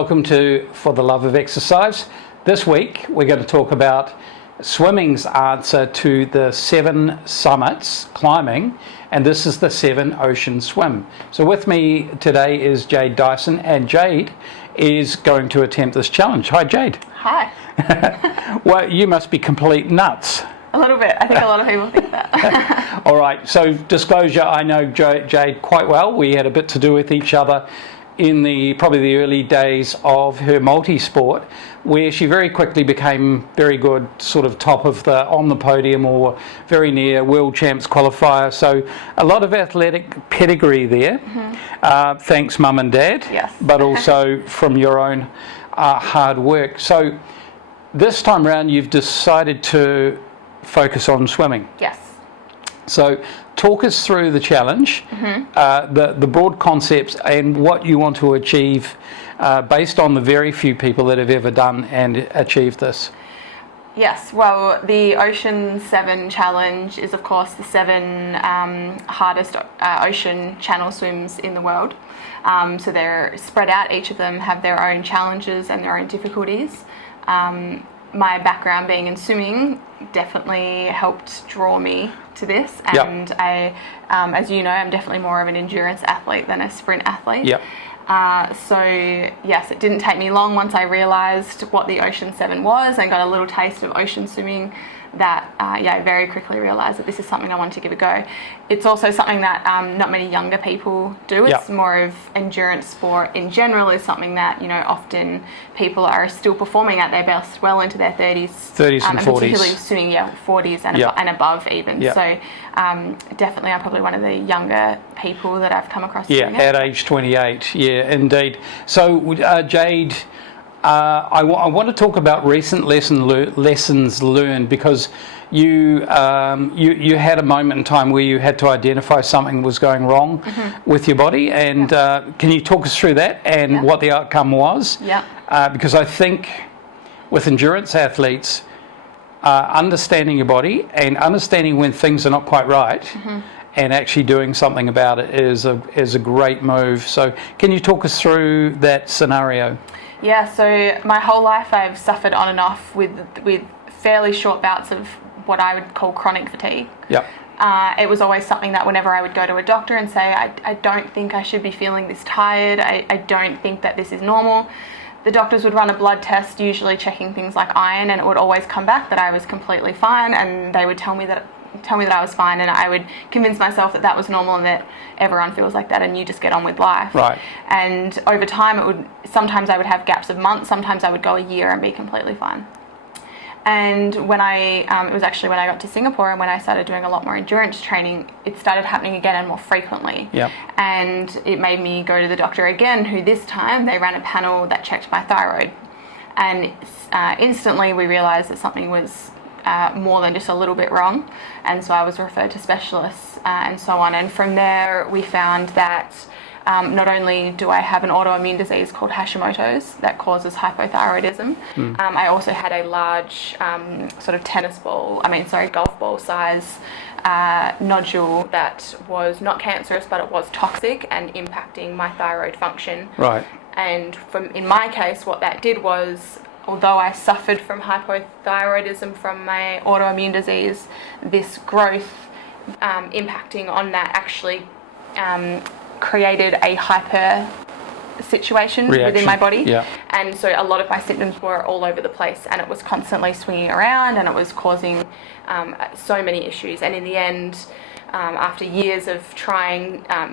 welcome to For the Love of Exercise. This week we're going to talk about swimming's answer to the 7 summits climbing, and this is the 7 ocean swim. So with me today is Jade Dyson, and Jade is going to attempt this challenge. Hi Jade. Hi. Well, you must be complete nuts. A little bit. I think a lot of people think that. All right, so disclosure, I know Jade quite well. We had a bit to do with each other in probably the early days of her multi-sport, where she very quickly became very good, sort of top of on the podium or very near world champs qualifier. So a lot of athletic pedigree there. Mm-hmm. Thanks mum and dad. Yes. But also from your own hard work. So this time around you've decided to focus on swimming. Yes. So talk us through the challenge, the broad concepts and what you want to achieve based on the very few people that have ever done and achieved this. Yes, well, the Ocean 7 Challenge is, of course, the 7 hardest ocean channel swims in the world. So they're spread out. Each of them have their own challenges and their own difficulties. My background being in swimming definitely helped draw me to this, and I, as you know, I'm definitely more of an endurance athlete than a sprint athlete. Yep. So yes, it didn't take me long once I realised what the Ocean 7 was and got a little taste of ocean swimming that I very quickly realised that this is something I wanted to give a go. It's also something that not many younger people do. It's more of endurance sport in general is something that, you know, often people are still performing at their best well into their 30s and 40s. Particularly swimming, 40s and above even. So definitely I'm probably one of the younger people that I've come across doing it. At age 28, indeed. So Jade, I want to talk about recent lessons learned, because you had a moment in time where you had to identify something was going wrong with your body, and can you talk us through that and what the outcome was? Because I think with endurance athletes, understanding your body and understanding when things are not quite right and actually doing something about it is a great move. So can you talk us through that scenario? Yeah, so my whole life I've suffered on and off with fairly short bouts of what I would call chronic fatigue. It was always something that whenever I would go to a doctor and say, I don't think I should be feeling this tired, I don't think that this is normal, the doctors would run a blood test, usually checking things like iron, and it would always come back that I was completely fine, and they would tell me that I was fine, and I would convince myself that was normal and that everyone feels like that and you just get on with life. Right. And over time sometimes I would have gaps of months, sometimes I would go a year and be completely fine. And when it was actually when I got to Singapore and when I started doing a lot more endurance training, it started happening again and more frequently. And it made me go to the doctor again, who this time they ran a panel that checked my thyroid. And instantly we realised that something was more than just a little bit wrong, and so I was referred to specialists and so on, and from there we found that not only do I have an autoimmune disease called Hashimoto's that causes hypothyroidism, I also had a large sort of golf ball size nodule that was not cancerous, but it was toxic and impacting my thyroid function. Right. And in my case, what that did was, although I suffered from hypothyroidism from my autoimmune disease, this growth impacting on that actually created a hyper situation within my body. And so a lot of my symptoms were all over the place, and it was constantly swinging around, and it was causing so many issues. And in the end, after years of trying no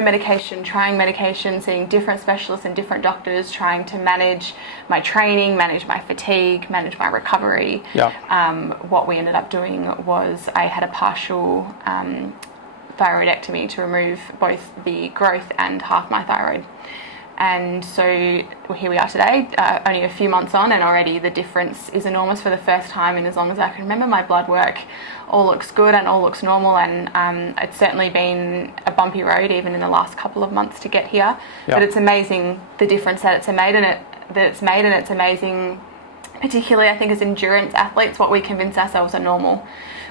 medication, trying medication, seeing different specialists and different doctors, trying to manage my training, manage my fatigue, manage my recovery, what we ended up doing was I had a partial thyroidectomy to remove both the growth and half my thyroid. And so here we are today, only a few months on, and already the difference is enormous. For the first time in as long as I can remember, my blood work all looks good and all looks normal, and it's certainly been a bumpy road even in the last couple of months to get here. But it's amazing the difference that it's made, and it's amazing, particularly I think as endurance athletes, what we convince ourselves are normal.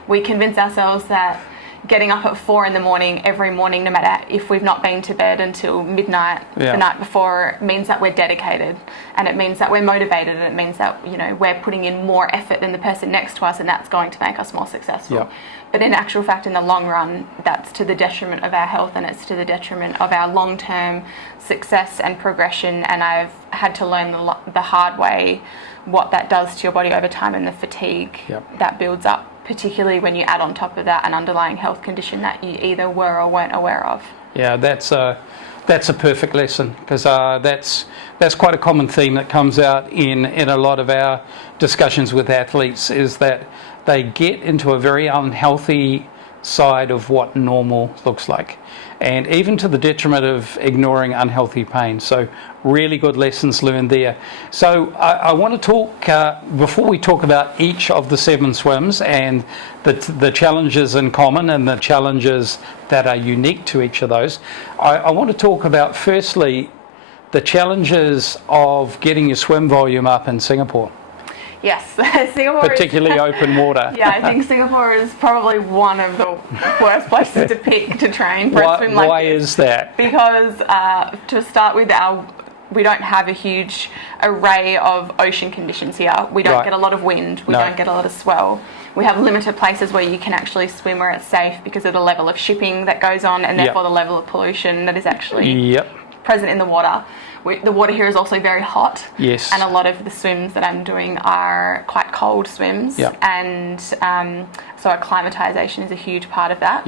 We convince ourselves that getting up at 4 in the morning every morning, no matter if we've not been to bed until midnight the night before, means that we're dedicated, and it means that we're motivated, and it means that, you know, we're putting in more effort than the person next to us, and that's going to make us more successful. But in actual fact, in the long run, that's to the detriment of our health, and it's to the detriment of our long-term success and progression. And I've had to learn the hard way what that does to your body over time, and the fatigue that builds up, particularly when you add on top of that an underlying health condition that you either were or weren't aware of. Yeah, that's a perfect lesson, because that's quite a common theme that comes out in a lot of our discussions with athletes, is that they get into a very unhealthy side of what normal looks like, and even to the detriment of ignoring unhealthy pain. So really good lessons learned there. So I want to talk, before we talk about each of the 7 swims and the challenges in common and the challenges that are unique to each of those, I want to talk about firstly the challenges of getting your swim volume up in Singapore. Yes, Singapore particularly open water. Yeah, I think Singapore is probably one of the worst places to pick to train for a swim like this. Why is that? Because to start with, we don't have a huge array of ocean conditions here. We don't get a lot of wind. We don't get a lot of swell. We have limited places where you can actually swim where it's safe because of the level of shipping that goes on, and therefore the level of pollution that is actually present in the water. The water here is also very hot, and a lot of the swims that I'm doing are quite cold swims, and so acclimatization is a huge part of that.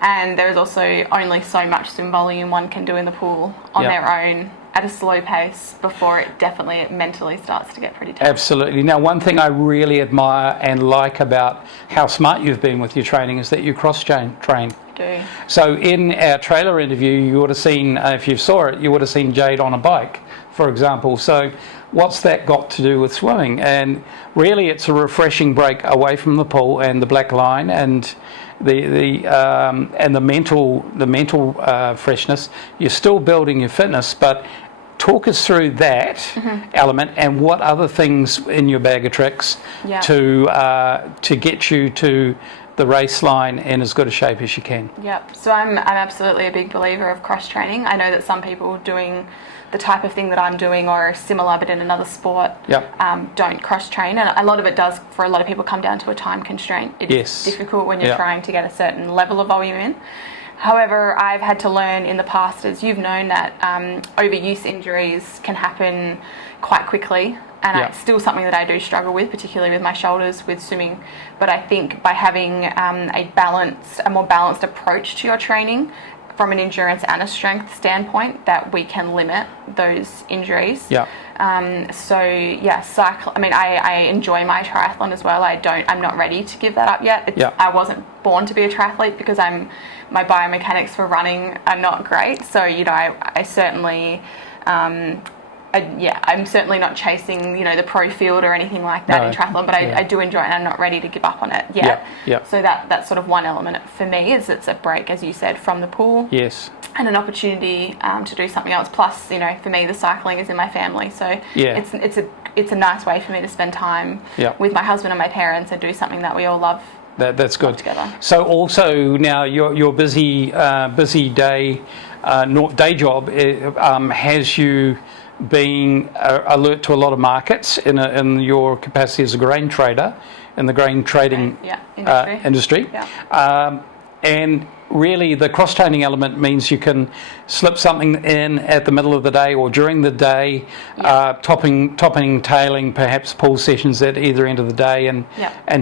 And there is also only so much swim volume one can do in the pool on their own at a slow pace before it definitely mentally starts to get pretty tough. Absolutely. Now, one thing I really admire and like about how smart you've been with your training is that you cross-train. So in our trailer interview, you would have seen, if you saw it, you would have seen Jade on a bike, for example. So what's that got to do with swimming? And really, it's a refreshing break away from the pool and the black line and the mental freshness. You're still building your fitness, but talk us through that element and what other things in your bag of tricks to get you to the race line in as good a shape as you can. Yep. So I'm absolutely a big believer of cross training. I know that some people doing the type of thing that I'm doing or similar but in another sport don't cross train, and a lot of it does for a lot of people come down to a time constraint. It's difficult when you're trying to get a certain level of volume in. However, I've had to learn in the past, as you've known, that overuse injuries can happen quite quickly. And it's still something that I do struggle with, particularly with my shoulders with swimming. But I think by having a more balanced approach to your training from an endurance and a strength standpoint, that we can limit those injuries. Cycle. I mean, I enjoy my triathlon as well. I'm not ready to give that up yet. I wasn't born to be a triathlete because my biomechanics for running are not great. So, you know, I certainly. I'm certainly not chasing, you know, the pro field or anything like that in triathlon, but I do enjoy it, and I'm not ready to give up on it yet. So that's sort of one element for me, is it's a break, as you said, from the pool. And an opportunity to do something else. Plus, you know, for me, the cycling is in my family, so it's a nice way for me to spend time with my husband and my parents and do something that we all love. That's good. Together. So also now your busy day job has you being alert to a lot of markets in your capacity as a grain trader in the grain trading industry. And really the cross-training element means you can slip something in at the middle of the day or during the day, topping, tailing, perhaps pool sessions at either end of the day, and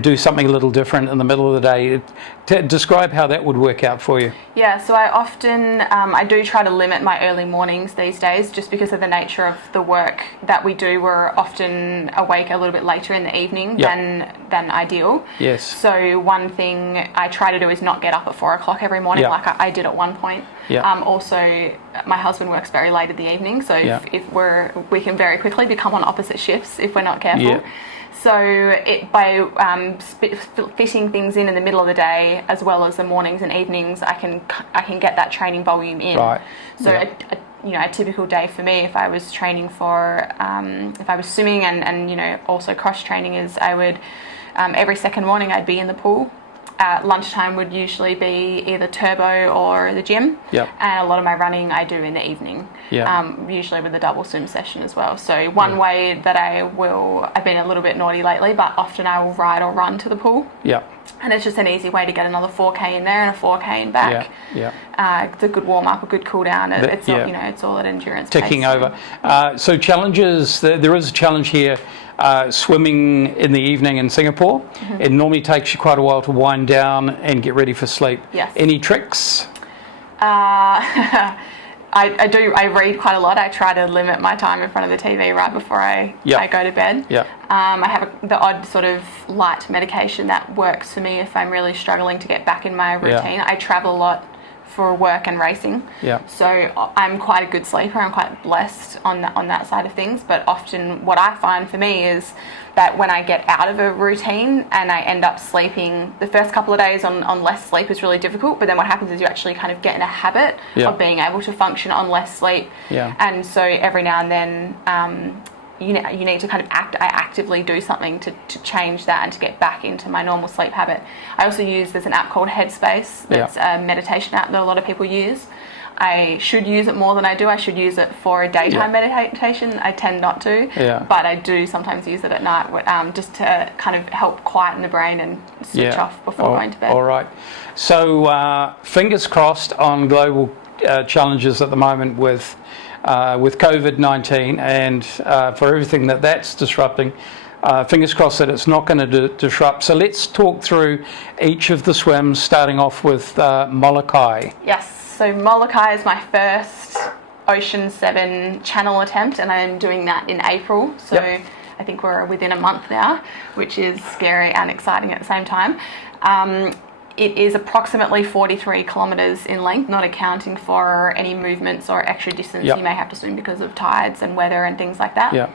do something a little different in the middle of the day. Describe how that would work out for you. Yeah, so I often, I do try to limit my early mornings these days, just because of the nature of the work that we do. We're often awake a little bit later in the evening than ideal. So one thing I try to do is not get up at 4 o'clock every morning like I did at one point. Also, my husband works very late in the evening, so if we can very quickly become on opposite shifts if we're not careful. So by fitting things in the middle of the day, as well as the mornings and evenings, I can get that training volume in. So a typical day for me, if I was training for, if I was swimming and also cross training, is I would every second morning I'd be in the pool. lunchtime would usually be either turbo or the gym. Yep. And a lot of my running I do in the evening, usually with a double swim session as well. So one way that I've been a little bit naughty lately, but often I will ride or run to the pool. Yeah. And it's just an easy way to get another 4K in there and a 4K in back. It's a good warm up, a good cool down. It's not, it's all at endurance. Ticking pace. over. So challenges. There is a challenge here. Swimming in the evening in Singapore. Mm-hmm. It normally takes you quite a while to wind down and get ready for sleep. Yes. Any tricks? I do. I read quite a lot. I try to limit my time in front of the TV right before I go to bed. Yeah. I have the odd sort of light medication that works for me if I'm really struggling to get back in my routine. Yeah. I travel a lot for work and racing. Yeah. So I'm quite a good sleeper. I'm quite blessed on that side of things. But often what I find for me is that when I get out of a routine and I end up sleeping, the first couple of days on less sleep is really difficult. But then what happens is you actually kind of get in a habit of being able to function on less sleep. Yeah. And so every now and then, you need to kind of I actively do something to change that and to get back into my normal sleep habit. I also there's an app called Headspace that's a meditation app that a lot of people use. I should use it more than I do. I should use it for a daytime meditation. I tend not to, but I do sometimes use it at night just to kind of help quieten the brain and switch off before going to bed. All right. So fingers crossed on global challenges at the moment with COVID-19 and for everything that's disrupting. Fingers crossed that it's not going to disrupt. So let's talk through each of the swims, starting off with Molokai. Yes, so Molokai is my first Ocean 7 channel attempt, and I'm doing that in April. So I think we're within a month now, which is scary and exciting at the same time. It is approximately 43 kilometres in length, not accounting for any movements or extra distance you may have to swim because of tides and weather and things like that.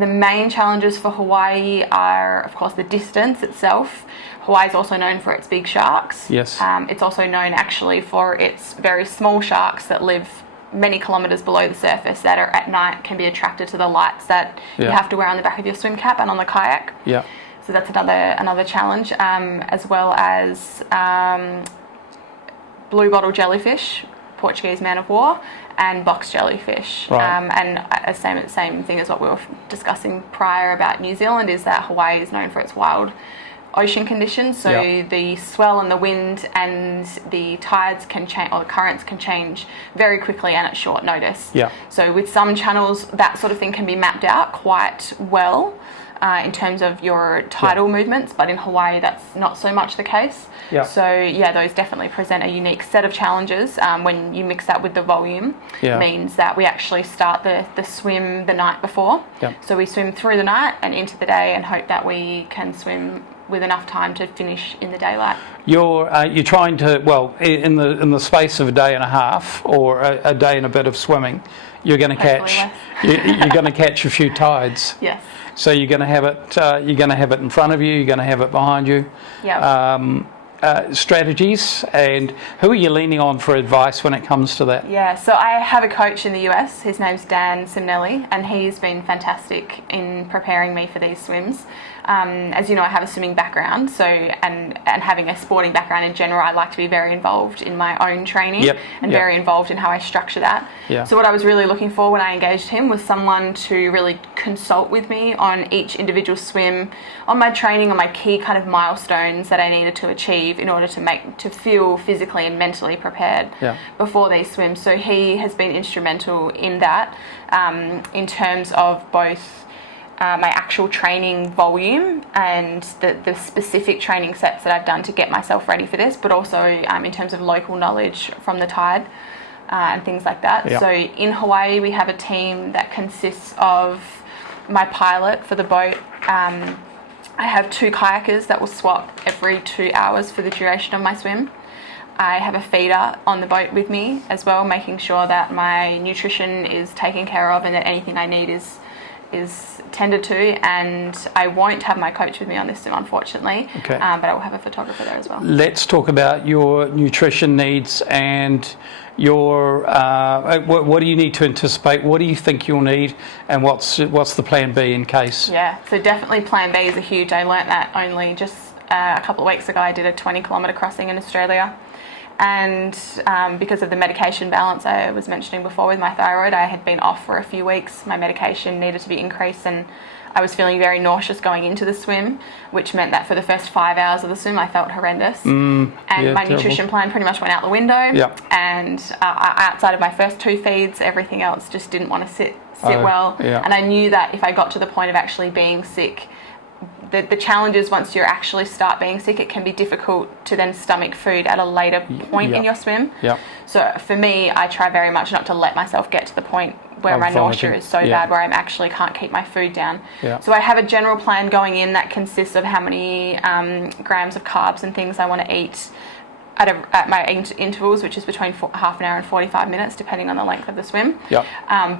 The main challenges for Hawaii are, of course, the distance itself. Hawaii is also known for its big sharks. Yes. It's also known actually for its very small sharks that live many kilometres below the surface that are at night can be attracted to the lights that you have to wear on the back of your swim cap and on the kayak. Yeah. So that's another challenge, as well as blue bottle jellyfish, Portuguese man of war, and box jellyfish. Right. And same thing as what we were discussing prior about New Zealand is that Hawaii is known for its wild ocean conditions. So the swell and the wind and the tides can change, or the currents can change very quickly and at short notice. Yeah. So with some channels, that sort of thing can be mapped out quite well. In terms of your tidal movements, but in Hawaii that's not so much the case. So those definitely present a unique set of challenges. When you mix that with the volume, means that we actually start the swim the night before. So we swim through the night and into the day and hope that we can swim with enough time to finish in the daylight. You're trying to, in the space of a day and a half or a day and a bit of swimming, you're going to catch a few tides. Yes. So you're going to have it. You're going to have it in front of you. You're going to have it behind you. Yeah. Strategies, and who are you leaning on for advice when it comes to that? Yeah. So I have a coach in the US. His name's Dan Simnelli, and he's been fantastic in preparing me for these swims. As you know, I have a swimming background, so and having a sporting background in general, I like to be very involved in my own training and very involved in how I structure that. Yeah. So what I was really looking for when I engaged him was someone to really consult with me on each individual swim, on my training, on my key kind of milestones that I needed to achieve in order to feel physically and mentally prepared before these swims. So he has been instrumental in that, in terms of both my actual training volume and the specific training sets that I've done to get myself ready for this, but also in terms of local knowledge from the tide and things like that. Yep. So in Hawaii, we have a team that consists of my pilot for the boat. I have 2 kayakers that will swap every 2 hours for the duration of my swim. I have a feeder on the boat with me as well, making sure that my nutrition is taken care of and that anything I need is tended to, and I won't have my coach with me on this swim, unfortunately, but I will have a photographer there as well. Let's talk about your nutrition needs and your what do you need to anticipate, what do you think you'll need, and what's the plan B in case? Yeah, so definitely plan B is a huge, I learnt that only just a couple of weeks ago I did a 20-kilometre crossing in Australia, and because of the medication balance I was mentioning before with my thyroid, I had been off for a few weeks. My medication needed to be increased, and I was feeling very nauseous going into the swim, which meant that for the first 5 hours of the swim I felt horrendous. And my nutrition plan pretty much went out the window. Yep. And outside of my first 2 feeds, everything else just didn't want to sit well. Yeah. And I knew that if I got to the point of actually being sick, the challenge is once you actually start being sick, it can be difficult to then stomach food at a later point in your swim. Yep. So for me, I try very much not to let myself get to the point where my nausea is so bad where I actually can't keep my food down. Yeah. So I have a general plan going in that consists of how many grams of carbs and things I want to eat at my intervals, which is between half an hour and 45 minutes, depending on the length of the swim. Yep.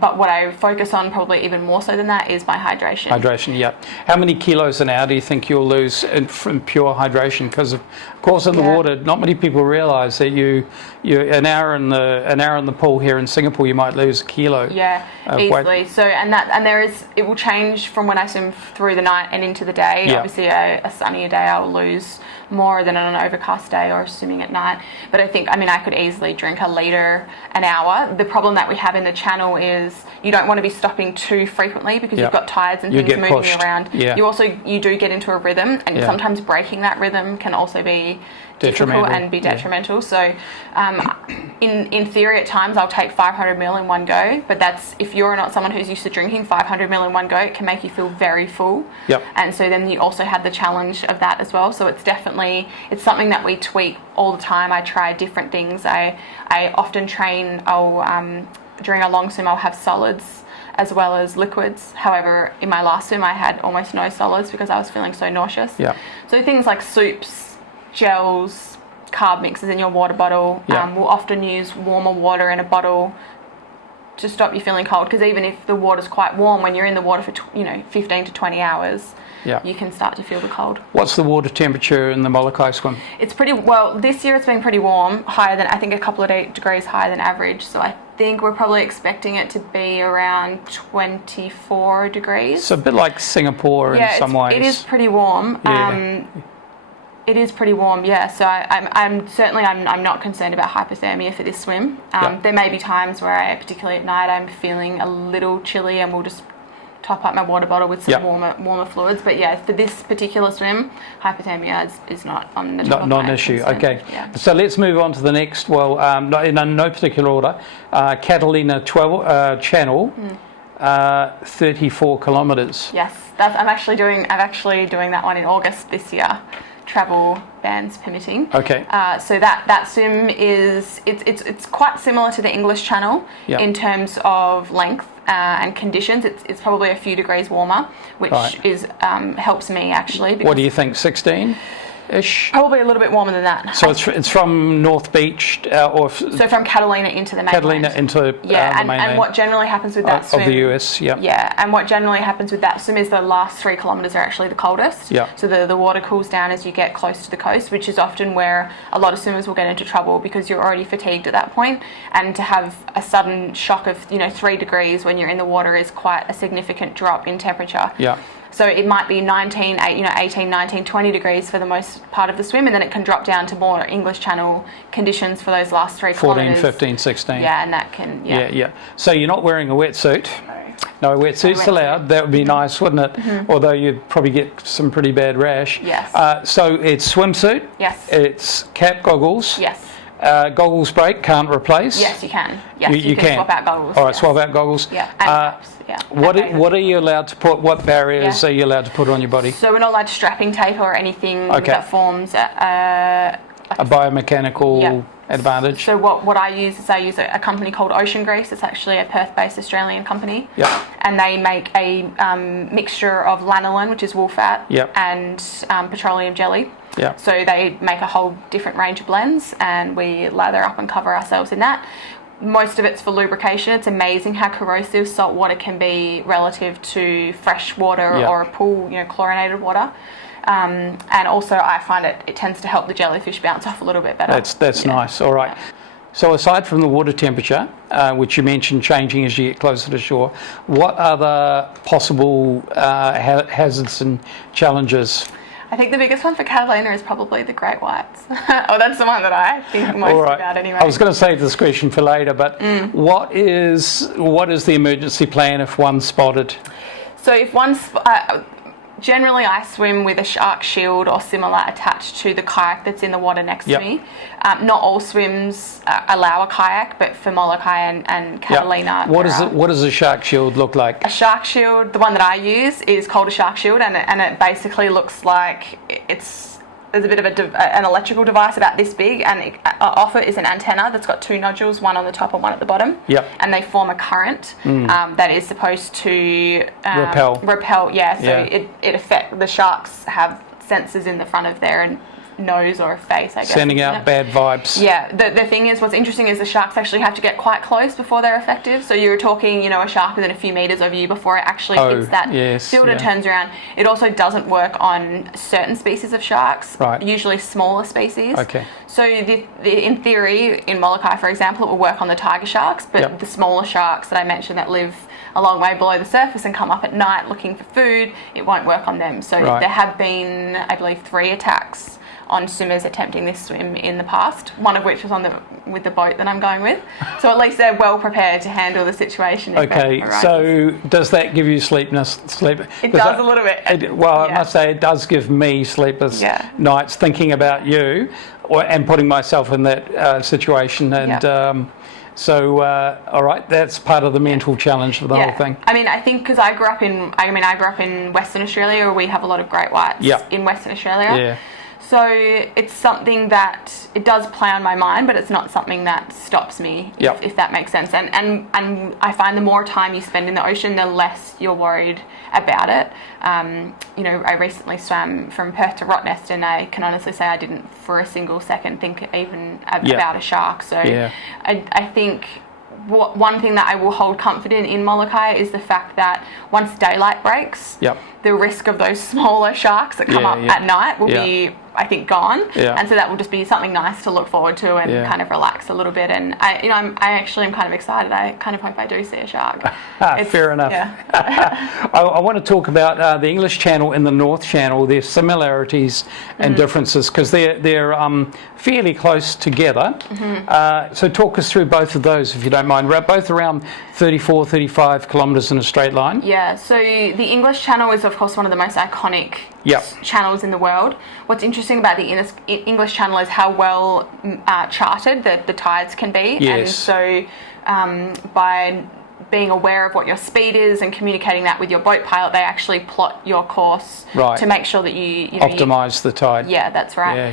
But what I focus on, probably even more so than that, is my hydration. Hydration, yeah. How many kilos an hour do you think you'll lose from pure hydration? Because of course, in the water, not many people realise that you an hour in the pool here in Singapore, you might lose a kilo. Yeah, easily. Weight. So it will change from when I swim through the night and into the day. Yeah. Obviously, a sunnier day I'll lose more than on an overcast day or swimming at night. But I could easily drink a litre an hour. The problem that we have in the channel is you don't want to be stopping too frequently because you've got tides and things moving pushed. Around. Yeah. You do get into a rhythm, and sometimes breaking that rhythm can also be difficult and be detrimental. Yeah. So in theory at times I'll take 500 ml in one go, but that's if you're not someone who's used to drinking 500 ml in one go, it can make you feel very full. Yep. And so then you also have the challenge of that as well. So it's something that we tweak all the time. I try different things. I often train, during a long swim I'll have solids as well as liquids. However, in my last swim I had almost no solids because I was feeling so nauseous. Yeah. So things like soups, gels, carb mixes in your water bottle. Yeah. We'll often use warmer water in a bottle to stop you feeling cold, because even if the water's quite warm, when you're in the water for 15 to 20 hours, you can start to feel the cold. What's the water temperature in the Molokai swim? It's pretty well. This year it's been pretty warm, higher than, I think, a couple of degrees higher than average. So I think we're probably expecting it to be around 24 degrees. So a bit like Singapore in some ways. It is pretty warm. Yeah. It is pretty warm, yeah. So I'm not concerned about hypothermia for this swim. There may be times where particularly at night, I'm feeling a little chilly, and we'll just top up my water bottle with some warmer fluids. But yeah, for this particular swim, hypothermia is not on the top of not my an issue. concern. Okay. Yeah. So let's move on to the next. Well, in no particular order. Catalina Channel, 34 kilometres. Yes, I'm actually doing that one in August this year. Travel bans permitting. Okay. So that swim it's quite similar to the English Channel in terms of length and conditions. It's probably a few degrees warmer, which is helps me actually. What do you think? 16-ish? Probably a little bit warmer than that. So it's from North Beach so from Catalina into the mainland. Catalina into the mainland. And what generally happens with that swim of the US, yeah, and what generally happens with that swim is the last 3 kilometres are actually the coldest. Yeah. So the water cools down as you get close to the coast, which is often where a lot of swimmers will get into trouble because you're already fatigued at that point, and to have a sudden shock of 3 degrees when you're in the water is quite a significant drop in temperature. Yeah. So it might be 18, 19, 20 degrees for the most part of the swim, and then it can drop down to more English Channel conditions for those last 3 kilometres. 14, 15, 16. Yeah, and that can, Yeah. So you're not wearing a wetsuit? No wetsuits allowed. That would be nice, wouldn't it? Mm-hmm. Although you'd probably get some pretty bad rash. Yes. So it's swimsuit. Yes. It's cap goggles. Yes. Goggles break, can't replace. Yes, you can. Yes, you can swap out goggles. All right, swap out goggles. Yeah, and caps. Yeah. What are you allowed to put? What barriers are you allowed to put on your body? So we're not allowed strapping tape or anything that forms a biomechanical advantage. So what I use is a company called Ocean Grease. It's actually a Perth-based Australian company. Yeah. And they make a mixture of lanolin, which is wool fat, and petroleum jelly. Yeah. So they make a whole different range of blends, and we lather up and cover ourselves in that. Most of it's for lubrication. It's amazing how corrosive salt water can be relative to fresh water or a pool, chlorinated water. And also I find it tends to help the jellyfish bounce off a little bit better. That's nice. All right. Yeah. So aside from the water temperature, which you mentioned changing as you get closer to shore, what other possible hazards and challenges? I think the biggest one for Catalina is probably the great whites. Oh, that's the one that I think most about anyway. I was going to save this question for later, but what is the emergency plan if one's spotted? So if generally I swim with a shark shield or similar attached to the kayak that's in the water next to me. Not all swims allow a kayak, but for Molokai and Catalina. What does a shark shield look like? A shark shield, the one that I use, is called a shark shield, and it basically looks like there's a bit of an electrical device about this big, and off it is an antenna that's got two nodules, one on the top and one at the bottom. Yep. And they form a current that is supposed to repel. Yeah. So the sharks have sensors in the front of their nose or face, I guess. Sending out bad vibes. Yeah. The thing is, what's interesting is the sharks actually have to get quite close before they're effective. So you're talking, a shark within a few metres of you before it actually hits that field and turns around. It also doesn't work on certain species of sharks, usually smaller species. Okay. So in theory, in Molokai, for example, it will work on the tiger sharks, but the smaller sharks that I mentioned that live a long way below the surface and come up at night looking for food, it won't work on them. So there have been, I believe, 3 attacks on swimmers attempting this swim in the past, one of which was with the boat that I'm going with. So at least they're well prepared to handle the situation. Okay, so does that give you sleepless? It does a little bit. I must say it does give me sleepless nights thinking about you and putting myself in that situation. And all right, that's part of the mental challenge of the whole thing. I mean, I think because I grew up in Western Australia, where we have a lot of great whites in Western Australia. Yeah. So it's something that it does play on my mind, but it's not something that stops me, if that makes sense. And I find the more time you spend in the ocean, the less you're worried about it. I recently swam from Perth to Rottnest, and I can honestly say I didn't for a single second think even about a shark. So I think one thing that I will hold comfort in Molokai is the fact that once daylight breaks, the risk of those smaller sharks that come up at night will be, I think, gone. And so that will just be something nice to look forward to and kind of relax a little bit. And I actually am kind of excited. I kind of hope I do see a shark. Fair enough. I want to talk about the English Channel and the North Channel, their similarities and differences, because they're fairly close together. So talk us through both of those, if you don't mind. We're both around 35 kilometres in a straight line. Yeah, so the English Channel is, of course, one of the most iconic channels in the world. What's interesting about the English Channel is how well charted the tides can be. Yes. And so by being aware of what your speed is and communicating that with your boat pilot, they actually plot your course to make sure that you optimise the tide. Yeah, that's right.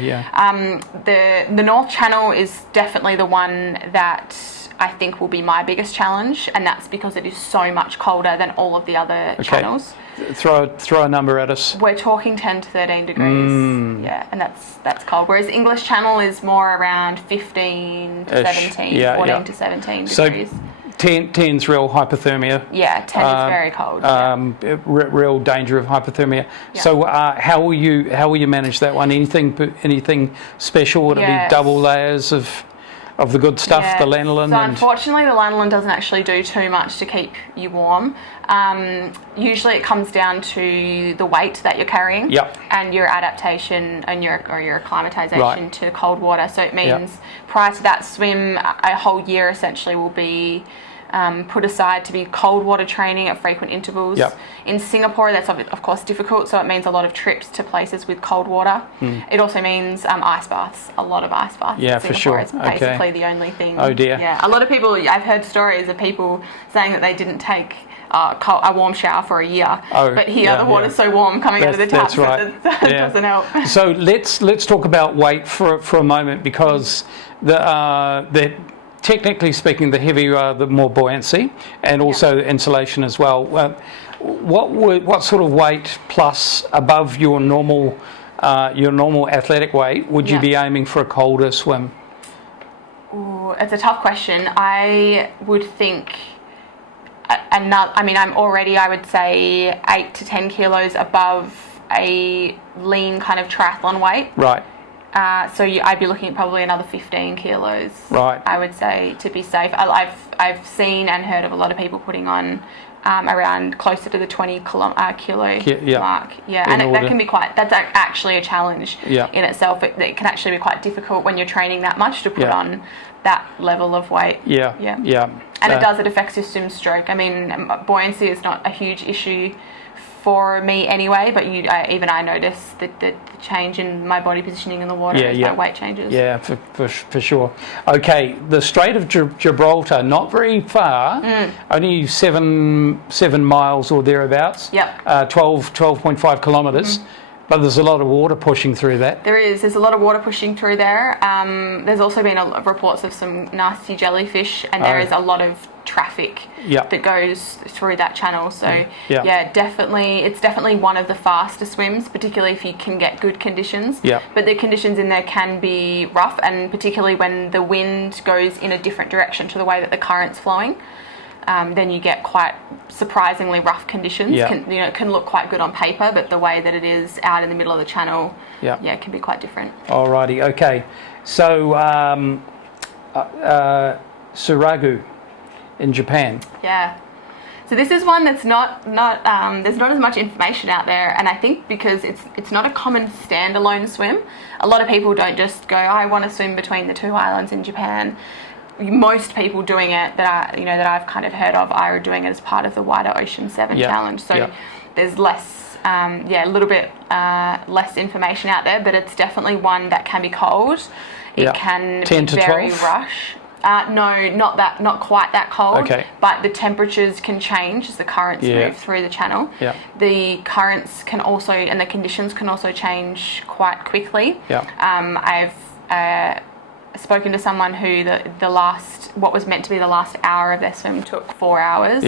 The North Channel is definitely the one that I think will be my biggest challenge, and that's because it is so much colder than all of the other channels. Throw a number at us. We're talking 10 to 13 degrees. Yeah, and that's cold. Whereas English Channel is more around 15 to 17, 14 to 17 degrees. So 10's real hypothermia. Yeah, 10 is very cold. Real danger of hypothermia. So how will you manage that one? Anything special? Would it be double layers of the good stuff, the lanolin? So unfortunately the lanolin doesn't actually do too much to keep you warm. Usually it comes down to the weight that you're carrying and your adaptation and your acclimatization to cold water. So it means prior to that swim, a whole year essentially will be put aside to be cold water training at frequent intervals. In Singapore, that's of course difficult, so it means a lot of trips to places with cold water. It also means ice baths, a lot of ice baths. Yeah, in Singapore. for sure. It's basically the only thing. Oh dear. Yeah, a lot of people, I've heard stories of people saying that they didn't take a warm shower for a year, but here the water's so warm coming out of the tap that it doesn't help. So let's talk about weight for a moment, because the technically speaking, the heavier the more buoyancy, and also insulation as well. What sort of weight plus above your normal athletic weight would you be aiming for a colder swim? Ooh, it's a tough question. I would think I'm already, I would say, 8 to 10 kilos above a lean kind of triathlon weight. Right. I'd be looking at probably another 15 kilos. Right. I would say, to be safe. I've seen and heard of a lot of people putting on around closer to the 20 kilo mark. Yeah, and that can be that's actually a challenge in itself. It can actually be quite difficult when you're training that much to put on that level of weight. And it affects your swim stroke. I mean, buoyancy is not a huge issue for me anyway, but even I notice the change in my body positioning in the water as my weight changes. Yeah, for sure. Okay, the Strait of Gibraltar, not very far, only 7 miles or thereabouts. 12.5 kilometres. But there's a lot of water pushing through that. There's a lot of water pushing through there. There's also been reports of some nasty jellyfish, and there is a lot of traffic that goes through that channel. So definitely, it's definitely one of the faster swims, particularly if you can get good conditions. But the conditions in there can be rough, and particularly when the wind goes in a different direction to the way that the current's flowing. Then you get quite surprisingly rough conditions. It can look quite good on paper, but the way that it is out in the middle of the channel, it can be quite different. Alrighty, okay. So, Tsurugu in Japan. Yeah. So this is one that's not there's not as much information out there, and I think because it's not a common standalone swim. A lot of people don't just go, I want to swim between the two islands in Japan. Most people doing it that I've kind of heard of are doing it as part of the Wider Ocean 7 Challenge. So there's less, a little bit less information out there, but it's definitely one that can be cold. It can 10 be to very 12? rush. No, not quite that cold. Okay. But the temperatures can change as the currents move through the channel. The currents can also, and the conditions can also change quite quickly. I've spoken to someone who what was meant to be the last hour of their swim took 4 hours.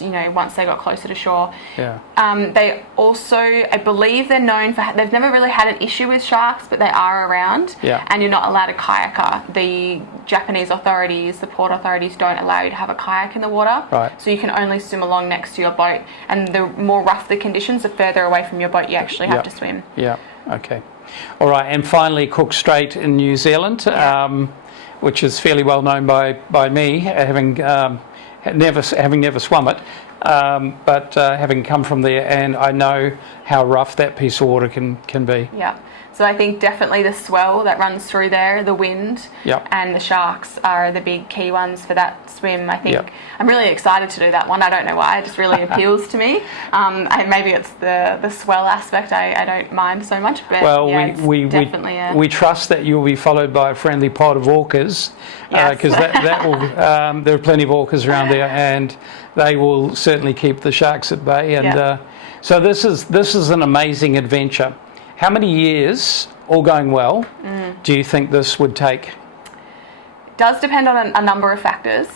Once they got closer to shore. They also, I believe they're known for, they've never really had an issue with sharks, but they are around. And you're not allowed a kayaker. The Japanese authorities, the port authorities, don't allow you to have a kayak in the water. So you can only swim along next to your boat. And the more rough the conditions, the further away from your boat you actually have to swim. Okay. All right, and finally Cook Strait in New Zealand, which is fairly well known by me, having never swum it, but having come from there, and I know how rough that piece of water can be. So I think definitely the swell that runs through there, the wind, and the sharks are the big key ones for that swim. I think I'm really excited to do that one. I don't know why, it just really appeals to me. Maybe it's the swell aspect I don't mind so much, but we trust that you'll be followed by a friendly pod of orcas, because that will there are plenty of orcas around there, and they will certainly keep the sharks at bay. And so this is an amazing adventure. How many years, all going well, do you think this would take? Does depend on a number of factors.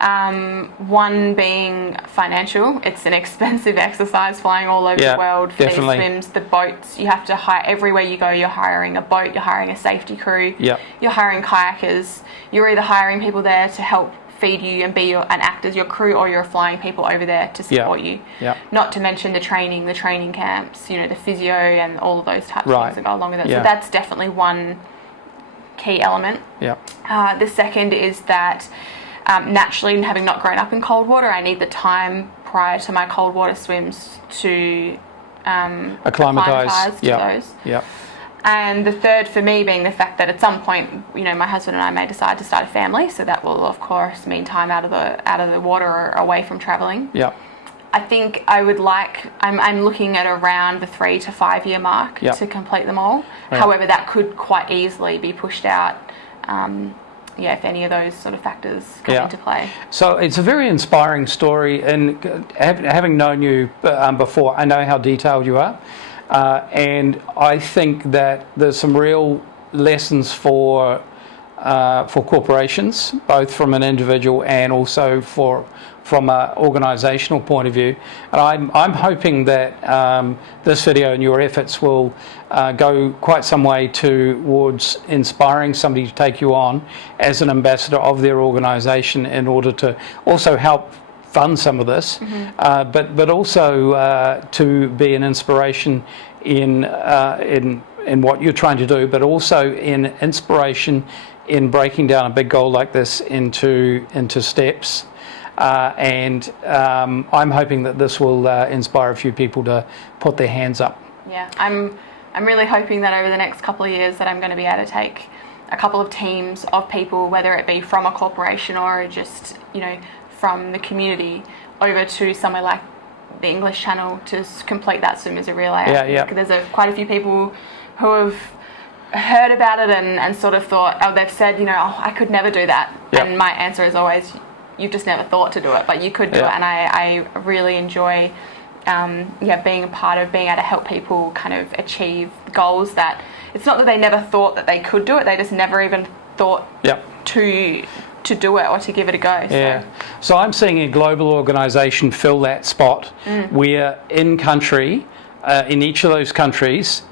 One being financial. It's an expensive exercise, flying all over the world for these swims. The boats, you have to hire, everywhere you go, you're hiring a boat, you're hiring a safety crew, you're hiring kayakers. You're either hiring people there to help feed you and and act as your crew, or you're flying people over there to support you. Not to mention the training camps, the physio and all of those types of things that go along with it. So that's definitely one key element. The second is that naturally, having not grown up in cold water, I need the time prior to my cold water swims to acclimatise to those. And the third for me being the fact that at some point, my husband and I may decide to start a family, so that will of course mean time out of the water or away from travelling. I think I would I'm looking at around the 3 to 5 year mark to complete them all. However, that could quite easily be pushed out. If any of those sort of factors come into play. So it's a very inspiring story, and having known you before, I know how detailed you are. And I think that there's some real lessons for corporations, both from an individual and also from an organisational point of view. And I'm hoping that this video and your efforts will go quite some way towards inspiring somebody to take you on as an ambassador of their organisation in order to also help fund some of this, but also to be an inspiration in in what you're trying to do, but also in inspiration in breaking down a big goal like this into steps. I'm hoping that this will inspire a few people to put their hands up. Yeah, I'm really hoping that over the next couple of years that I'm going to be able to take a couple of teams of people, whether it be from a corporation or just, you know, from the community, over to somewhere like the English Channel to complete that swim as a relay. Yeah. There's quite a few people who have heard about it and sort of thought, they've said, you know, I could never do that. Yep. And my answer is always, you've just never thought to do it, but you could do it. And I really enjoy being a part of being able to help people kind of achieve goals that it's not that they never thought that they could do it, they just never even thought to do it or to give it a go. So I'm seeing a global organisation fill that spot where in country, in each of those countries,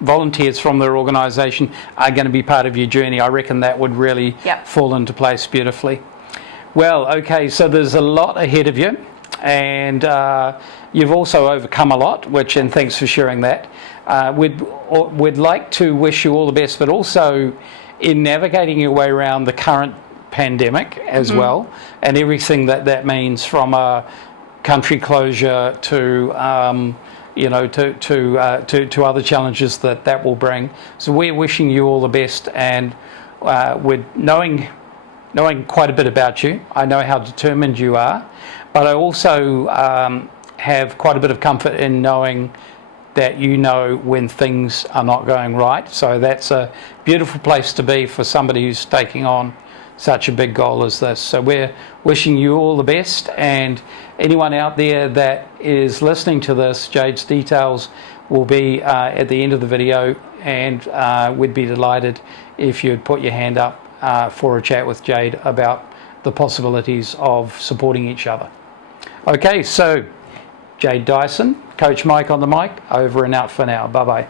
volunteers from their organisation are going to be part of your journey. I reckon that would really fall into place beautifully. Well, okay, so there's a lot ahead of you, and you've also overcome a lot, and thanks for sharing that. We'd like to wish you all the best, but also in navigating your way around the current pandemic as well, and everything that means, from a country closure to to other challenges that will bring. So we're wishing you all the best, and with knowing quite a bit about you, I know how determined you are, but I also have quite a bit of comfort in knowing that you know when things are not going right. So that's a beautiful place to be for somebody who's taking on such a big goal as this. So we're wishing you all the best, and anyone out there that is listening to this, Jade's details will be at the end of the video, and we'd be delighted if you'd put your hand up for a chat with Jade about the possibilities of supporting each other. Okay, so Jade Dyson, Coach Mike on the mic, over and out for now. Bye-bye.